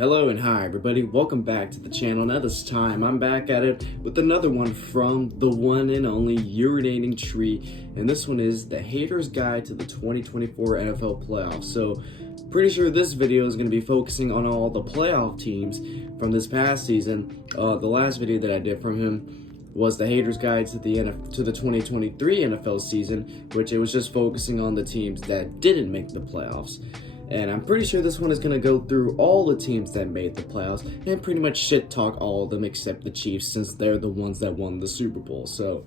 Hello and hi everybody, welcome back to the channel. Now this time I'm back at it with another one from the one and only Urinating Tree, and this one is the Hater's Guide to the 2024 NFL Playoffs. So pretty sure this video is going to be focusing on all the playoff teams from this past season. The last video that I did from him was the Hater's Guide to the 2023 NFL season, which it was just focusing on the teams that didn't make the playoffs. And I'm pretty sure this one is going to go through all the teams that made the playoffs and pretty much shit talk all of them except the Chiefs, since they're the ones that won the Super Bowl. So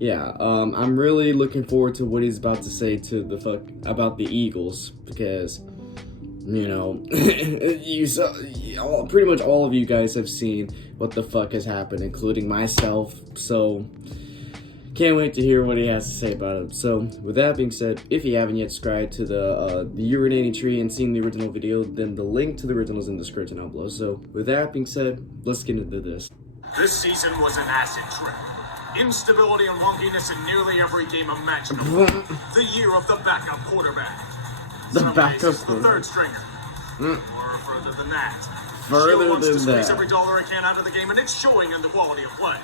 yeah, I'm really looking forward to what he's about to say to about the Eagles, because you know, pretty much all of you guys have seen what the fuck has happened, including myself. So can't wait to hear what he has to say about it. So with that being said, if you haven't yet subscribed to the Urinating Tree and seen the original video, then the link to the original is in the description down below. So with that being said, let's get into this. This season was an acid trip. Instability and wonkiness in nearly every game imaginable. The year of the backup quarterback. The Some backup cases, the quarterback. third stringer. Or further than that. Further Shield wants than to squeeze that. every dollar it can out of the game, and it's showing in the quality of play.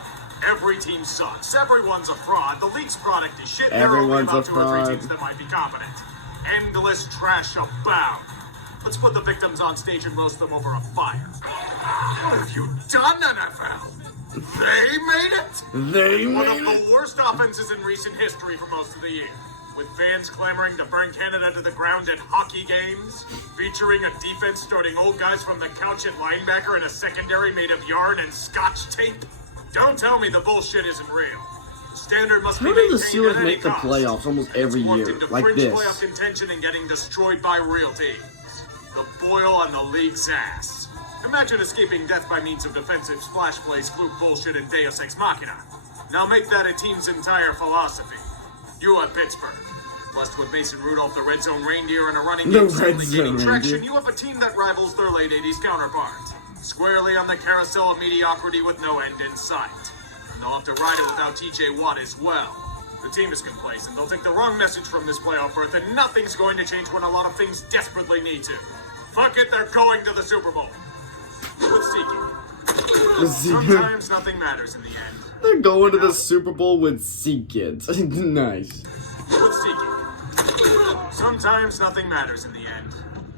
Every team sucks. Everyone's a fraud. The league's product is shit. There are only Everyone's a about 2 or 3 fraud. teams that might be competent. Endless trash abound. Let's put the victims on stage and roast them over a fire. What have you done, NFL? They made it? They One of made it. the worst offenses in recent history for most of the year. With fans clamoring to burn Canada to the ground at hockey games, featuring a defense starting old guys from the couch at linebacker and a secondary made of yarn and scotch tape. Don't tell me the bullshit isn't real. The standard must be How do the maintained Steelers at any make the cost. playoffs almost every It's year, worked into like fringe this? playoff contention and getting destroyed by real teams. The boil on the league's ass. Imagine escaping death by means of defensive splash plays, fluke bullshit, and Deus Ex Machina. Now make that a team's entire philosophy. You have Pittsburgh. Blessed with Mason Rudolph, the red zone reindeer, and a running The game red suddenly zone gaining traction, reindeer. you have a team that rivals their late 80s counterpart. Squarely on the carousel of mediocrity with no end in sight. And they'll have to ride it without TJ Watt as well. The team is complacent. They'll take the wrong message from this playoff berth, and nothing's going to change when a lot of things desperately need to. Fuck it, they're going to the Super Bowl. With seeking. Sometimes nothing matters in the end. They're going to the Super Bowl with Seekins. Nice. With seeking. Sometimes nothing matters in the end.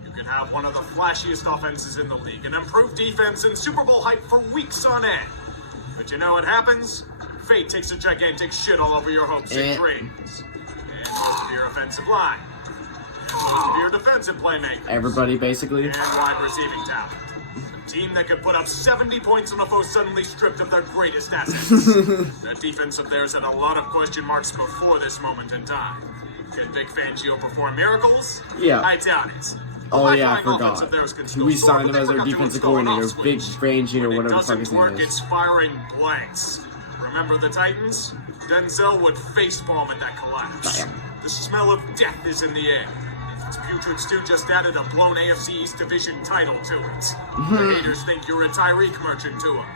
You can have one of the flashiest offenses in the league, an improved defense, and Super Bowl hype for weeks on end. But you know what happens? Fate takes a gigantic shit all over your hopes and dreams. And most of your offensive line. And most of your defensive playmakers. Everybody basically. And wide receiving talent. A team that could put up 70 points on a foe suddenly stripped of their greatest assets. That defense of theirs had a lot of question marks before this moment in time. Can Vic Fangio perform miracles? Yeah. I doubt it. Oh yeah, I High-flying offense of forgot. theirs can still We soar, signed but him they as our forgot to defensive install an off coordinator, Big switch. Fangio, or When whatever it the fuck his doesn't name work, is. it's firing blanks. Remember the Titans? Denzel would facepalm at that collapse. The smell of death is in the air. This putrid stew just added a blown AFC East Division title to it. The haters think you're a Tyreek merchant, Tua.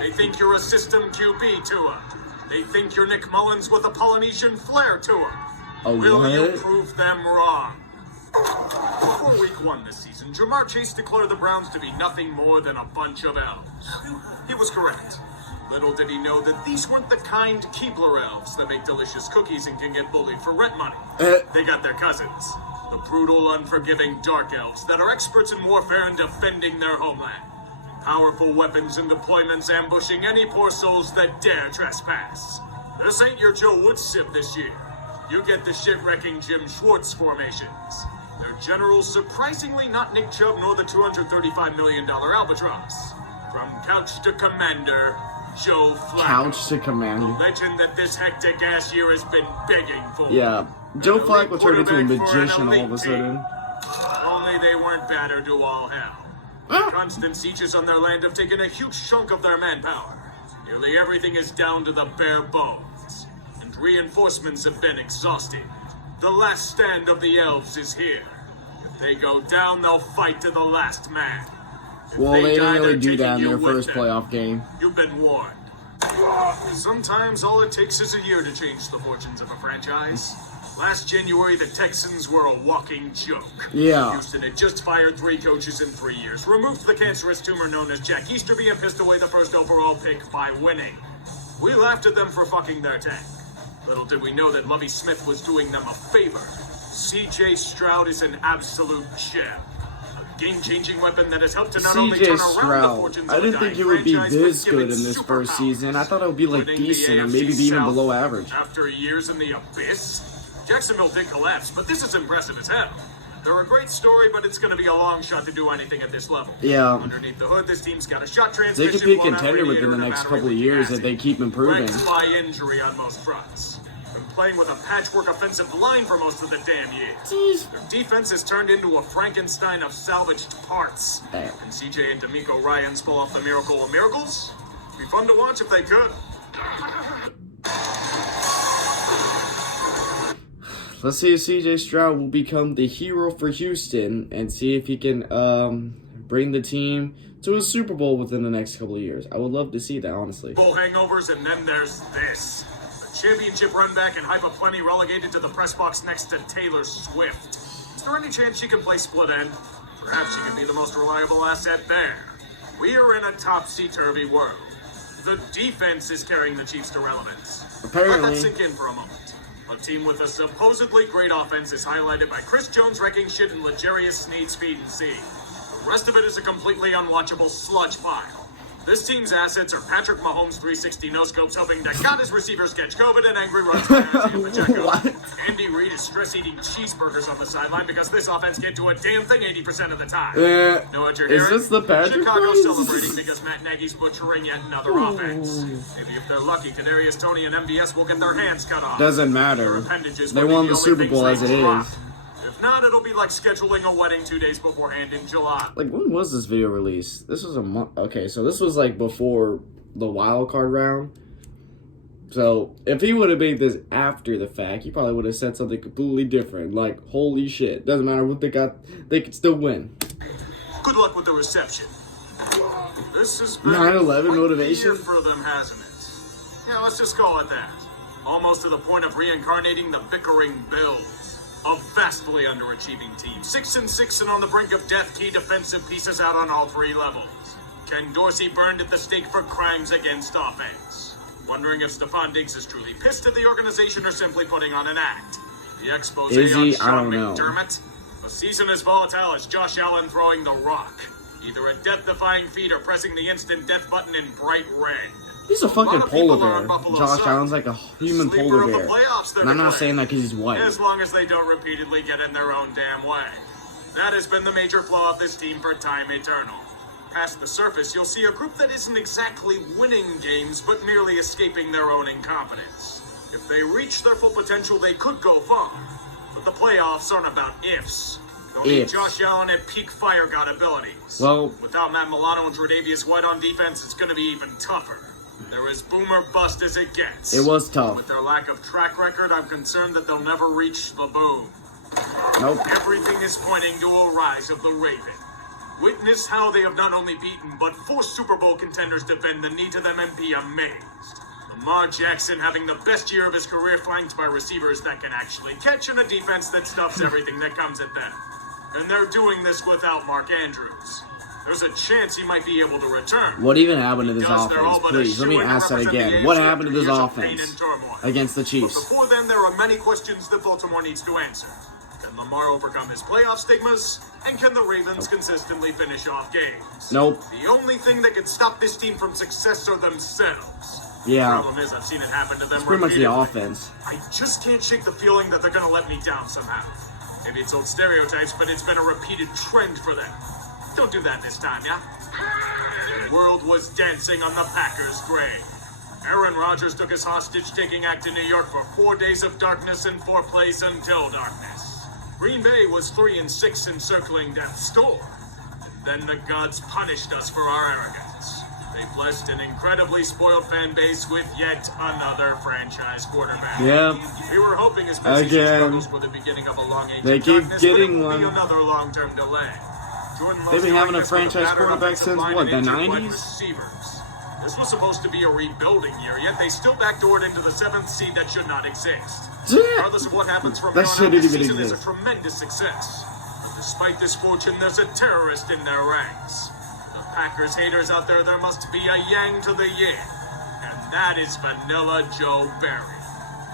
They think you're a system QB, Tua. They think you're Nick Mullins with a Polynesian flair, Tua. A Will you what? prove them wrong? Before week 1 this season, Jamar Chase declared the Browns to be nothing more than a bunch of elves. He was correct. Little did he know that these weren't the kind Keebler elves that make delicious cookies and can get bullied for rent money. They got their cousins, the brutal, unforgiving dark elves that are experts in warfare and defending their homeland. Powerful weapons and deployments ambushing any poor souls that dare trespass. This ain't your Joe Woods sip this year. You get the shit-wrecking Jim Schwartz formations. Their generals surprisingly not Nick Chubb nor the $235 million Albatross. From couch to commander, Joe Flacco. Couch to The commander. legend that this hectic ass year has been begging for. Yeah. Joe An elite Flacco turned into a quarterback for an magician all of a elite sudden. team. Only they weren't battered to all hell. Constant sieges on their land have taken a huge chunk of their manpower. Nearly everything is down to the bare bones. And reinforcements have been exhausted. The last stand of the elves is here. If they go down, they'll fight to the last man. If Well, they die, didn't really they're do that in taking their you with first them. playoff game. You've been warned. Sometimes all it takes is a year to change the fortunes of a franchise. Last January, the Texans were a walking joke. Yeah. Houston had just fired 3 coaches in 3 years, removed the cancerous tumor known as Jack Easterby, and pissed away the first overall pick by winning. We laughed at them for fucking their tank. Little did we know that Lovie Smith was doing them a favor. C.J. Stroud is an absolute gem. A game-changing weapon that has helped to not only turn around the fortunes of I didn't think it would be this good in this first season. I thought it would be like decent or maybe even below average. After years in the abyss, Jacksonville did collapse, but this is impressive as hell. They're a great story, but it's going to be a long shot to do anything at this level. Yeah. Underneath the hood, this team's got a shot transmission. They could be a contender within the next couple of years if they keep improving. Wrecked by injury on most fronts. Been playing with a patchwork offensive line for most of the damn year. Jeez. Their defense has turned into a Frankenstein of salvaged parts. And CJ and D'Amico Ryans pull off the miracle of miracles? Be fun to watch if they could. Let's see if C.J. Stroud will become the hero for Houston and see if he can bring the team to a Super Bowl within the next couple of years. I would love to see that, honestly. Bowl hangovers, and then there's this. A championship run back and hype aplenty relegated to the press box next to Taylor Swift. Is there any chance she can play split end? Perhaps she can be the most reliable asset there. We are in a topsy-turvy world. The defense is carrying the Chiefs to relevance. Apparently. Let that sink in for a moment. A team with a supposedly great offense is highlighted by Chris Jones wrecking shit and L'Jarius Sneed speed and see. The rest of it is a completely unwatchable sludge pile. This team's assets are Patrick Mahomes 360 no-scopes hoping to God his receivers catch COVID and angry runs by Isaiah Pacheco. What? Andy Reid is stress-eating cheeseburgers on the sideline because this offense can't do a damn thing 80% of the time. Know what you're is hearing? this the Patrick Chicago plays? celebrating because Matt Nagy's butchering yet another offense. Maybe if they're lucky, Kadarius Toney and MVS will get their hands cut off. Doesn't matter. They won the Super Bowl as it is. If not, it'll be like scheduling a wedding 2 days beforehand in July. Like, when was this video released? This was a month. Okay, so this was like before the wild card round. So if he would have made this after the fact, he probably would have said something completely different. Like, holy shit. Doesn't matter what they got, they could still win. Good luck with the reception. This has been 9/11 motivation for them, hasn't it? Yeah, let's just call it that. Almost to the point of reincarnating the bickering Bills. A vastly underachieving team. 6-6 and on the brink of death, key defensive pieces out on all 3 levels. Ken Dorsey burned at the stake for crimes against offense. Wondering if Stephon Diggs is truly pissed at the organization or simply putting on an act. The expose Is he? on Sean I don't know. McDermott. A season as volatile as Josh Allen throwing the rock. Either a death-defying feat or pressing the instant death button in bright red. He's a fucking polar bear. Josh Allen's like a human polar bear. And I'm not saying that because he's white. As long as they don't repeatedly get in their own damn way. That has been the major flaw of this team for time eternal. Past the surface, you'll see a group that isn't exactly winning games, but merely escaping their own incompetence. If they reach their full potential, they could go far. But the playoffs aren't about ifs. They'll need Josh Allen at peak fire god abilities. Well, without Matt Milano and Tre'Davious White on defense, it's going to be even tougher. They're as boom or bust as it gets. It was tough. With their lack of track record, I'm concerned that they'll never reach the boom. Nope. Everything is pointing to a rise of the Raven. Witness how they have not only beaten, but forced Super Bowl contenders to bend the knee to them and be amazed. Lamar Jackson having the best year of his career flanked by receivers that can actually catch in a defense that stuffs everything that comes at them. And they're doing this without Mark Andrews. There's a chance he might be able to return. What even happened to this offense? Please, let me ask that again. What happened to this offense against the Chiefs? But before then, there are many questions that Baltimore needs to answer. Can Lamar overcome his playoff stigmas? And can the Ravens consistently finish off games? Nope. The only thing that can stop this team from success are themselves. Yeah. The problem is I've seen it happen to them It's pretty much the repeatedly. offense. I just can't shake the feeling that they're going to let me down somehow. Maybe it's old stereotypes, but it's been a repeated trend for them. Don't do that this time, yeah? The world was dancing on the Packers' grave. Aaron Rodgers took his hostage-taking act in New York for 4 days of darkness and 4 plays until darkness. Green Bay was 3-6 encircling death's door. And then the gods punished us for our arrogance. They blessed an incredibly spoiled fan base with yet another franchise quarterback. Yep. We were hoping his midseason struggles were the beginning of a long age They of keep darkness, getting but it one. would be another long-term delay. They've been having a franchise quarterback since, what, the 90s? This was supposed to be a rebuilding year, yet they still backdoored into the 7th seed that should not exist. Regardless of what happens from That here on shit out, didn't this even season is a exist. tremendous success. But despite this fortune, there's a terrorist in their ranks. The Packers haters out there, there must be a yang to the yin. And that is Vanilla Joe Barry,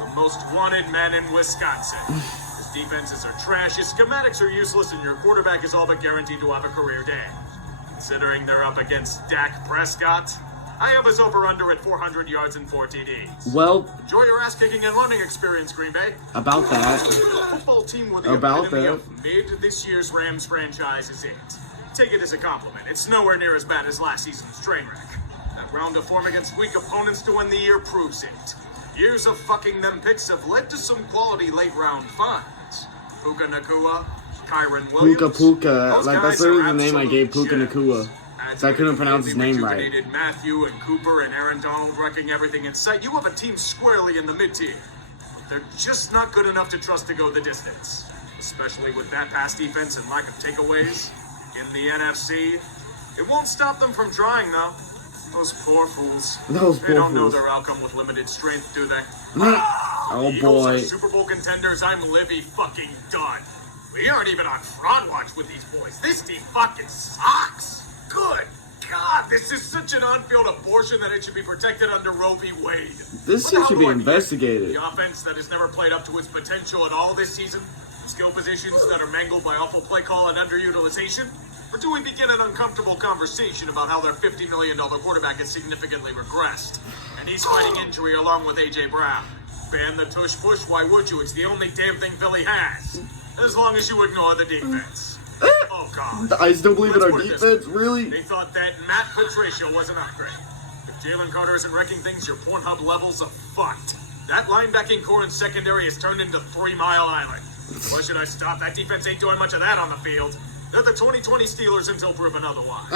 the most wanted man in Wisconsin. His defenses are trash, his schematics are useless, and your quarterback is all but guaranteed to have a career day. Considering they're up against Dak Prescott, I have his over-under at 400 yards and 4 TDs. Well, Enjoy your ass-kicking and learning experience, Green Bay. about that. A football team with the About epitome that. of mid this year's Rams franchise is it. Take it as a compliment. It's nowhere near as bad as last season's train wreck. That round of form against weak opponents to win the year proves it. Years of fucking them picks have led to some quality late-round finds. Puka Nakua, Kyron Williams. Puka. Those Like, that's guys are literally the name I gave absolute Puka gems. Nakua. Adds So I couldn't to the pronounce his name right. rejuvenated Matthew and Cooper and Aaron Donald wrecking everything in sight. You have a team squarely in the mid-tier. They're just not good enough to trust to go the distance. Especially with that pass defense and lack of takeaways in the NFC. It won't stop them from trying, though. Those poor fools. Those They poor don't know fools. their outcome with limited strength, do they? Oh The Eagles are boy. Super Bowl contenders. I'm Livy fucking done. We aren't even on front watch with these boys. This team fucking sucks. Good God, this is such an on-field abortion that it should be protected under Roe v. Wade. This What shit the should hell be do I mean? investigated. The offense that has never played up to its potential at all this season? Skill positions that are mangled by awful play call and underutilization? Or do we begin an uncomfortable conversation about how their $50 million quarterback has significantly regressed? And he's fighting injury along with A.J. Brown. Ban the tush push, why would you? It's the only damn thing Philly has. As long as you ignore the defense. Oh, God. I still believe in Let's our put it this defense, way. really? They thought that Matt Patricia was an upgrade. If Jalen Carter isn't wrecking things, your Pornhub levels are fucked. That linebacking core and secondary has turned into 3 Mile Island. Why should I stop? That defense ain't doing much of that on the field. They're the 2020 Steelers until proven otherwise.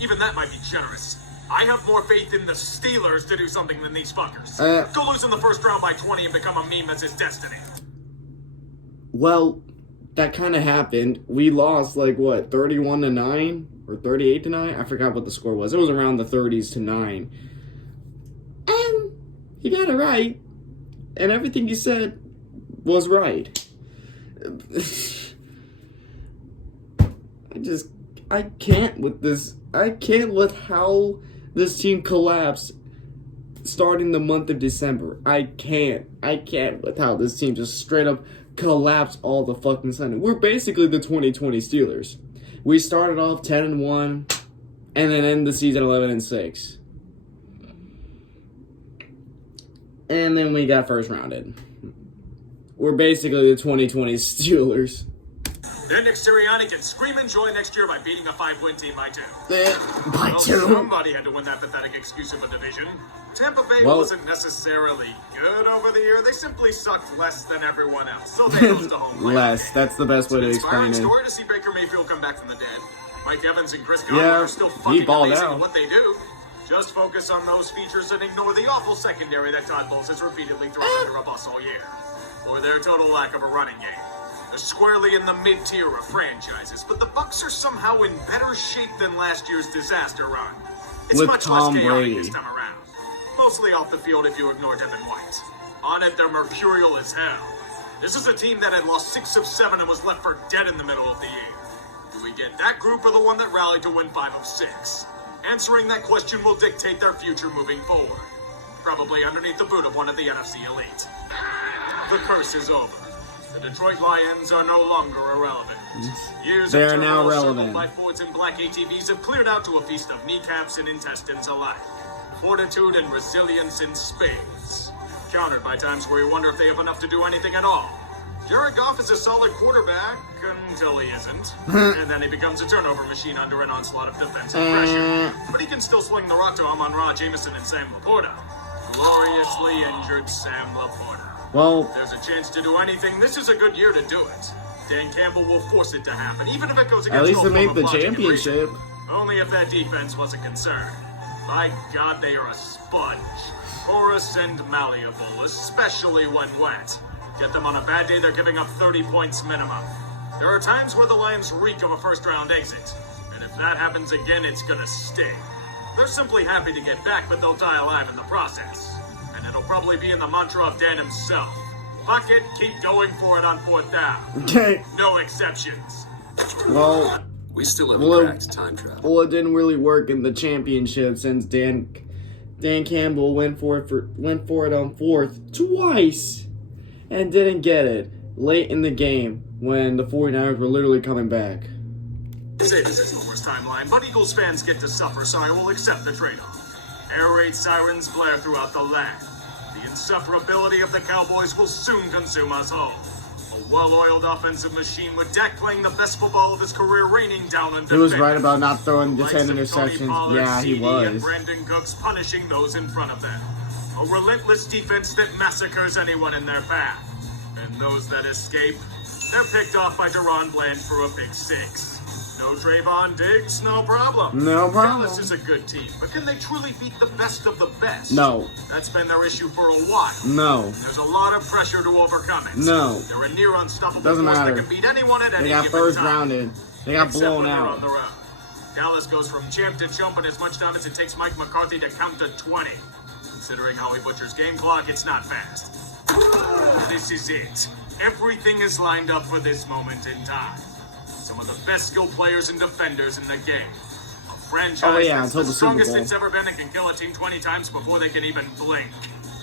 Even that might be generous. I have more faith in the Steelers to do something than these fuckers. Go lose in the first round by 20 and become a meme as his destiny. Well, that kind of happened. We lost, like, what, 31-9? Or 38-9? I forgot what the score was. It was around the 30s to 9. And he got it right. And everything he said was right. I can't with this. I can't with how this team collapsed starting the month of December. I can't with how this team just straight up collapsed all the fucking sudden. We're basically the 2020 Steelers. We started off 10-1 and then end the season 11-6. And then we got first rounded. We're basically the 2020 Steelers. Then Nick Sirianni can scream and joy next year by beating a 5-win team by 2. By Well, 2. somebody had to win that pathetic excuse of a division. Tampa Bay wasn't necessarily good over the year. They simply sucked less than everyone else. So they lost to home playoff. Less. That's the best way to Inspiring explain it. story to see Baker Mayfield come back from the dead. Mike Evans and Chris Godwin Yeah, are still he fucking balled amazing out. at what they do. Just focus on those features and ignore the awful secondary that Todd Bowles has repeatedly thrown under a bus all year. Or their total lack of a running game. They're squarely in the mid-tier of franchises, but the Bucs are somehow in better shape than last year's disaster run. It's With much Tom less chaotic Brady. this time around. Mostly off the field if you ignore Devin White. On it, they're mercurial as hell. This is a team that had lost 6 of 7 and was left for dead in the middle of the year. Do we get that group or the one that rallied to win 5 of 6? Answering that question will dictate their future moving forward. Probably underneath the boot of one of the NFC elite. The curse is over. The Detroit Lions are no longer irrelevant. Years They of are now turmoil, circle relevant. lifeboards and black ATVs have cleared out to a feast of kneecaps and intestines alike. Fortitude and resilience in spades. Countered by times where you wonder if they have enough to do anything at all. Jared Goff is a solid quarterback until he isn't. And then he becomes a turnover machine under an onslaught of defensive pressure. But he can still swing the rock to Amon-Ra, Jameson, and Sam Laporta. Gloriously injured Sam Laporta. Well, If there's a chance to do anything, this is a good year to do it. Dan Campbell will force it to happen, even if it goes against at least all to make form the of logic and reason. championship. Only if that defense wasn't concerned. By God, they are a sponge. Porous and malleable, especially when wet. Get them on a bad day, they're giving up 30 points minimum. There are times where the Lions reek of a first-round exit. And if that happens again, it's gonna sting. They're simply happy to get back, but they'll die alive in the process. And it'll probably be in the mantra of Dan himself. Fuck it, keep going for it on 4th down. Okay. No exceptions. Well, We still haven't cracked time travel. well, it didn't really work in the championship since Dan Campbell went for it on 4th twice and didn't get it late in the game when the 49ers were literally coming back. Say this isn't the worst timeline, but Eagles fans get to suffer, so I will accept the trade-off. Air raid sirens blare throughout the land. The insufferability of the Cowboys will soon consume us all. A well-oiled offensive machine with Dak playing the best football of his career raining down on He was defenders. right about not throwing the 10 Likes of Tony interceptions. Pollard, Yeah, he CD, and was. Brandon Cooks punishing those in front of them. A relentless defense that massacres anyone in their path. And those that escape, they're picked off by Deron Bland for a pick 6. No Trayvon Diggs, no problem. No problem. Dallas is a good team, but can they truly beat the best of the best? No. That's been their issue for a while. No. There's a lot of pressure to overcome it. No. They're a near unstoppable Doesn't force matter. that can beat anyone at any They got given first time. rounded. They got Except blown when they're out. on the road. Dallas goes from champ to chump in as much time as it takes Mike McCarthy to count to 20. Considering how he butchers game clock, it's not fast. This is it. Everything is lined up for this moment in time. Some of the best skilled players and defenders in the game. A franchise Oh, yeah, that's until the the Super strongest Bowl. it's ever been and can kill a team 20 times before they can even blink.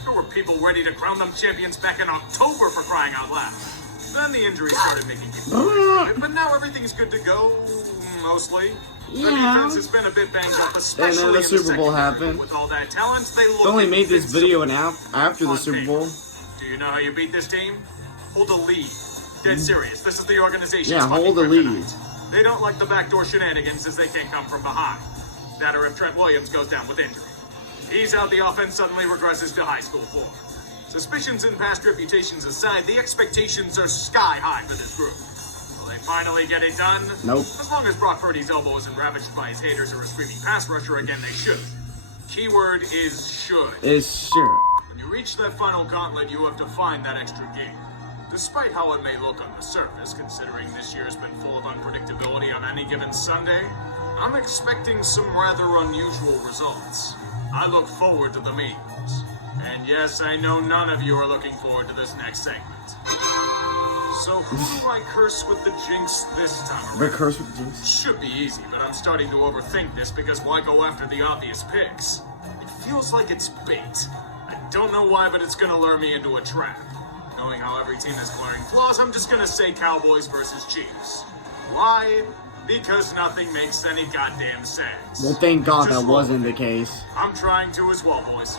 There were people ready to crown them champions back in October for crying out loud. Then the injuries started making people but now everything's good to go, mostly. The Yeah. defense has been a bit banged up, especially And then the in Super Bowl secondary. happened. With all that talent, they look They only made this invincible. video after the On Super paper. Bowl. Do you know how you beat this team? Hold a lead. Dead serious. This is the organization's Yeah, fucking hold the lead. kryptonite. They don't like the backdoor shenanigans as they can't come from behind. That or if Trent Williams goes down with injury. He's out, the offense suddenly regresses to high school form. Suspicions and past reputations aside, the expectations are sky high for this group. Will they finally get it done? Nope. As long as Brock Purdy's elbow isn't ravaged by his haters or a screaming pass rusher again, they should. Keyword is should. It's sure. When you reach that final gauntlet, you have to find that extra gear. Despite how it may look on the surface, considering this year has been full of unpredictability on any given Sunday, I'm expecting some rather unusual results. I look forward to the memes. And yes, I know none of you are looking forward to this next segment. So who do I curse with the jinx this time around? The curse with the jinx. Should be easy, but I'm starting to overthink this because why go after the obvious picks? It feels like it's bait. I don't know why, but it's gonna lure me into a trap. Knowing how every team has glaring flaws, I'm just gonna say Cowboys versus Chiefs. Why? Because nothing makes any goddamn sense. Well, thank God Just that roll wasn't with the it. case. I'm trying to as well, boys.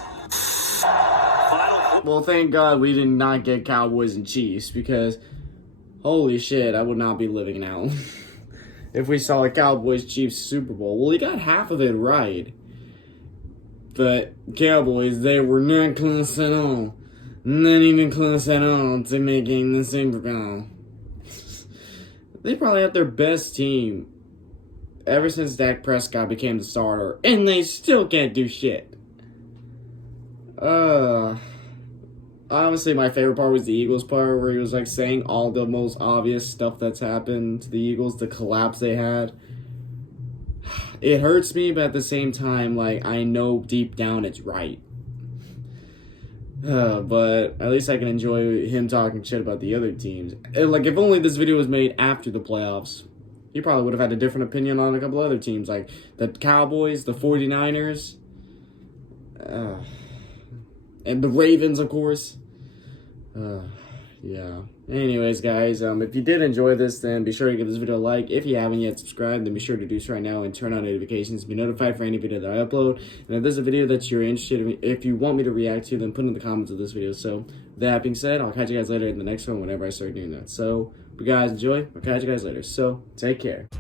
Well, thank God we did not get Cowboys and Chiefs because, holy shit, I would not be living now if we saw a Cowboys-Chiefs Super Bowl. Well, he got half of it right. But Cowboys, they were not close at all. Not even close at all to making the Super Bowl. They probably had their best team ever since Dak Prescott became the starter, and they still can't do shit. Honestly, my favorite part was the Eagles part, where he was like saying all the most obvious stuff that's happened to the Eagles, the collapse they had. It hurts me, but at the same time, like, I know deep down it's right. But at least I can enjoy him talking shit about the other teams. And, like, if only this video was made after the playoffs, he probably would have had a different opinion on a couple other teams, like the Cowboys, the 49ers, and the Ravens, of course. Yeah. Anyways, guys, if you did enjoy this, then be sure to give this video a like. If you haven't yet subscribed, then be sure to do so right now and turn on notifications to be notified for any video that I upload. And if there's a video that you're interested in, if you want me to react to, then put it in the comments of this video. So, that being said, I'll catch you guys later in the next one whenever I start doing that. So, if you guys enjoy, I'll catch you guys later. So, take care.